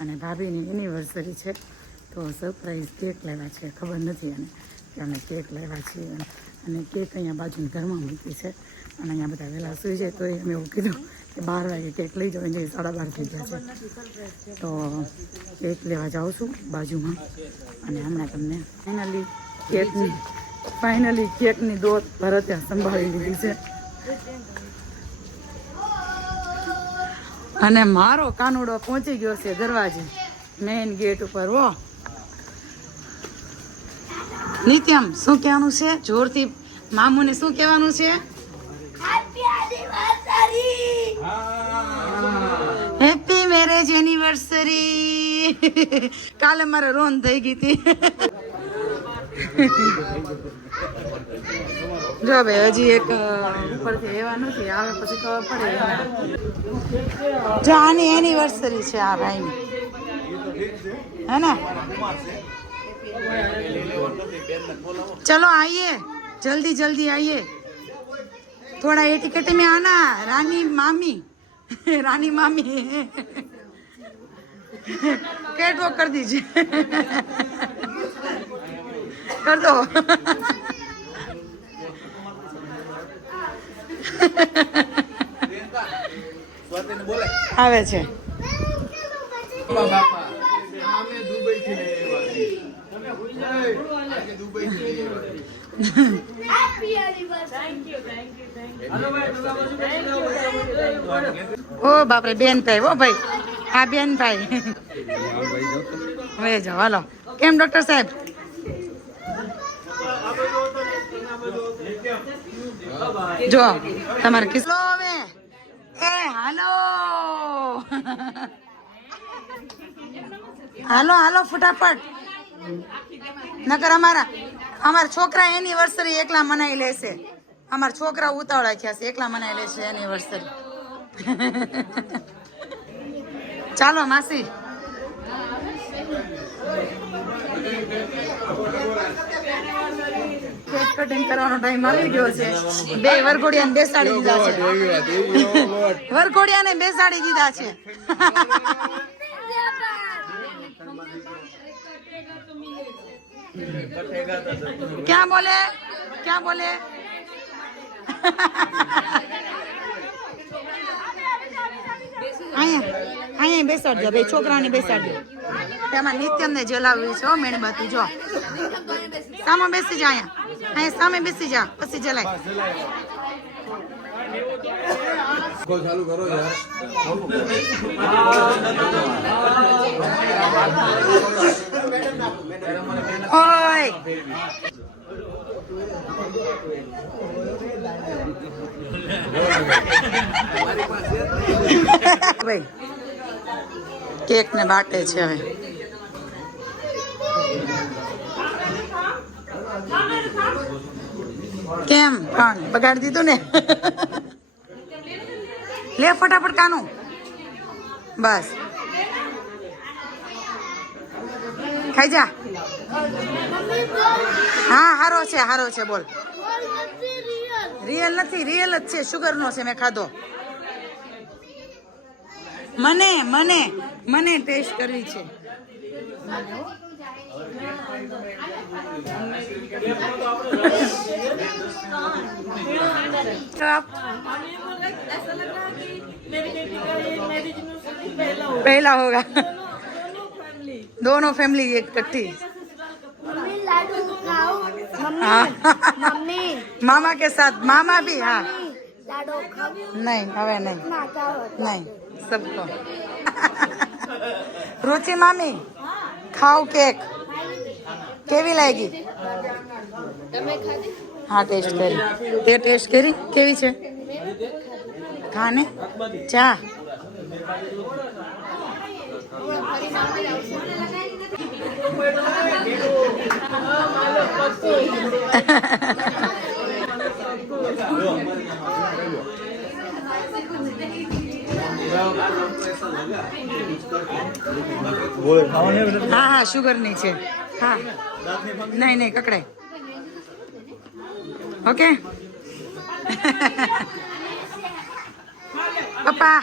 અને ભાભીની એનિવર્સરી છે તો સરપ્રાઈઝ કેક લાવ્યા છે. ખબર નથી અને કે અમે કેક લાવ્યા છીએ અને કેક અહીંયા બાજુના ઘરમાં મૂકી છે અને અહીંયા બધા વહેલા સુઈ જાય તો અમે એવું કીધું કે 12 વાગે કેક લઈ જાઓ. જે 12:30 થઈ ગયા છે તો કેક લેવા જાઉં છું બાજુમાં અને હમણાં તમને ફાઇનલી કેકની દોર ભરતે સંભાળી લીધી છે. અને મારો કાનુડો પહોંચી ગયો છે દરવાજે મેઇન ગેટ ઉપર. વો નિત્યમ શું કહેવાનું છે? જોરથી મામુને શું કહેવાનું છે? Happy marriage anniversary. કાલે મારે રોન થઈ ગઈ હતી. જો ભાઈ હજી એક ઉપરથી એવા નથી આવે પછી ખબર પડે. જો આની એનિવર્સરી છે આ ભાઈની, है ना? चलो आइए, जल्दी जल्दी आइए, थोड़ा एटिकेट में आना. रानी मामी रानी मामी कैट वॉक कर दीजिए. कर दो. આવે છે. ઓ બાપરે બેન ભાઈ, ઓ ભાઈ હા બેન ભાઈ. હવે જાઓ હાલો. કેમ ડોક્ટર સાહેબ? જો તમારે કિસ્સો હવે એ હાલો હાલો હાલો ફટાફટ. નકર અમારા છોકરા એનિવર્સરી એકલા મનાઈ લેશે. અમારા છોકરા ઉતાવળા થયા છે, એકલા મનાઈ લેશે એનિવર્સરી. ચાલો માસી. કેક કટિંગ કરવાનો ટાઈમ આવી ગયો છે. બે વરઘોડિયાને બેસાડી દીધા છે. વરઘોડિયાને બેસાડી દીધા છે. क्या बोले क्या बोले? અહીંયા બેસાડજો બે છોકરાને બેસાડજો. તેમાં નિત્યમને જલાવ્યું છે મીણબત્તી. જો સામે બેસી જા, અહીંયા સામે બેસી જા પછી જલાય. ચાલુ કરો યાર. ઓય ભાઈ કેક ને બાટે છે. હવે કેમ પણ બગાડી દીધું ને? લે ફટાફટ કાનું. બસ ખાઈ જા. હા હારો છે બોલ. રિયલ નથી, રિયલ જ છે. શુગર નો છે, મેં ખાધો. મને ટેસ્ટ કરવી છે. पहला होगा. दोनों फैमिली इकट्ठी. मम्मी मामा के साथ. मामा भी हाँ. नहीं હવે નહીં सबको. रुचि मामी खाओ केक. કેવી લાગી? હા ટેસ્ટ કરી. તે ટેસ્ટ કરી કેવી છે? ખાને ચા. હા હા શુગરની છે હા નહીં નહીં કકડાય ઓકે પપ્પા